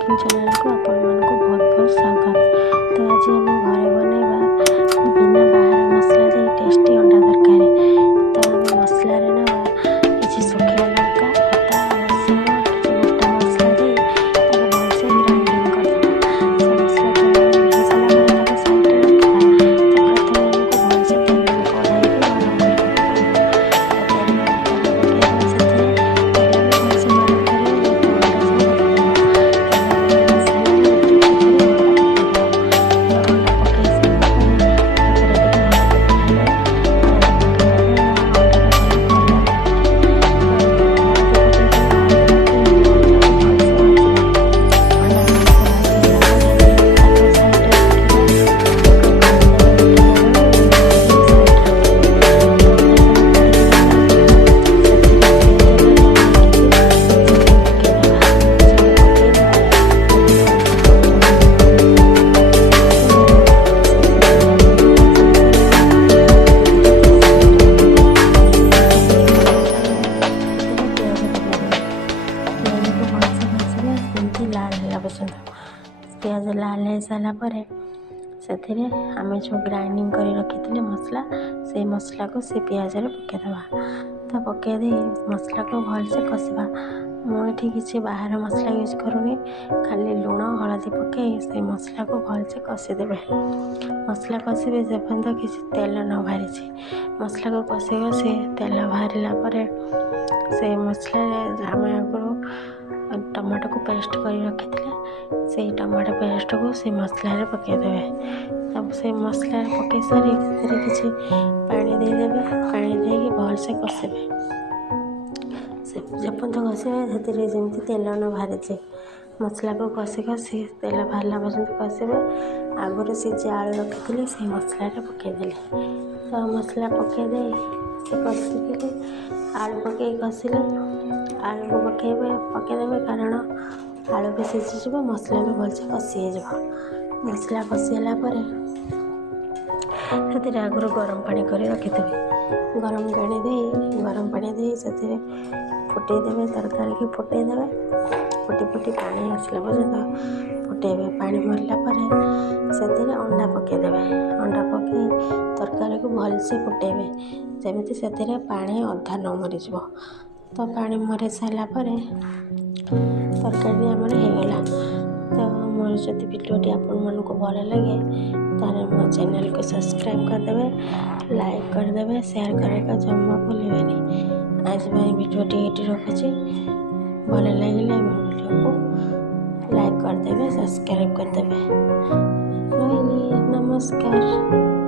Cooking channel को आपण मानक बहुत बहुत स्वागत। तो आज आम घरे बनैबा बिना बाहर मसला दे टेस्टी अंडा तरकारी। तो आम मसला ना किसी सुखिया लंका अदा रसुण किसी गोटा मसला दे भलसे ग्राइंडिंग करदेबा। से मसला ग्राइंडिंग हो सारा साइड रखा। तो प्रथम आमको भलसे तेल कढ़ाई गरम लाल है पर्यंत पियाज लाल हो सारापर से आम जो ग्राइंडिंग कर रखी मसला से मसला को से पियाज पकईदे। तो पकईदे मसला को भलसे कसवा। मुझे किसी बाहर मसला यूज करूनी, खाली लुण हलदी पकई से मसला को भलसे कषिदेवे। मसला कषिबे जेपर्यंत किसी तेल न बाहरी। मसला को कषि कषि तेल बाहर से मसला आम आगु टमाटो को पेस्ट कर रखी से टमाटो पेस्ट को से मसला पकईदे। तब से मसला पकई सारी किसी पानी देदेवे। पानी देकी भलसे कषिबे से जेपर्यंत कषिबे से जमी तेल न बाहरी। मसला को कषि कषि तेल बाहरला पर्यंत कषिबे। आगुरी से आलू रखी से मसला पकईदेली। तो मसला पकईदे से कषि आलू पकई कषिले आलू को पकईदेवे कारण आलू भी सीझीज मसला भी भलसे कषि हो। मसला कषिगला से आगुरी गरम पानी कर रखिदेवे। गरम पानी दे से फुटेदेवे। तरकारी की फुटेदेवे। फुटी फुटी पानी आसला पर्यंत फुटेबे। पानी मरला से अंडा पकईदेवे। अंडा पकई तरकारी को भलसे फुटेबे जमी से पानी अधा न मरीज। तो पानी मरी सारापर तरकारी आमर होगला। तो मोर जब वीडियोटी आपण मानक भल लगे तारे मो चैनल को सब्सक्राइब करदेवे, लाइक करदेवे, शेयर करने जमा भूलें। आज वीडियोटी ये रखुच्छी। भल लगे मो वीडियो को लाइक करदेवे, सब्सक्राइब करदेवे। रही नमस्कार।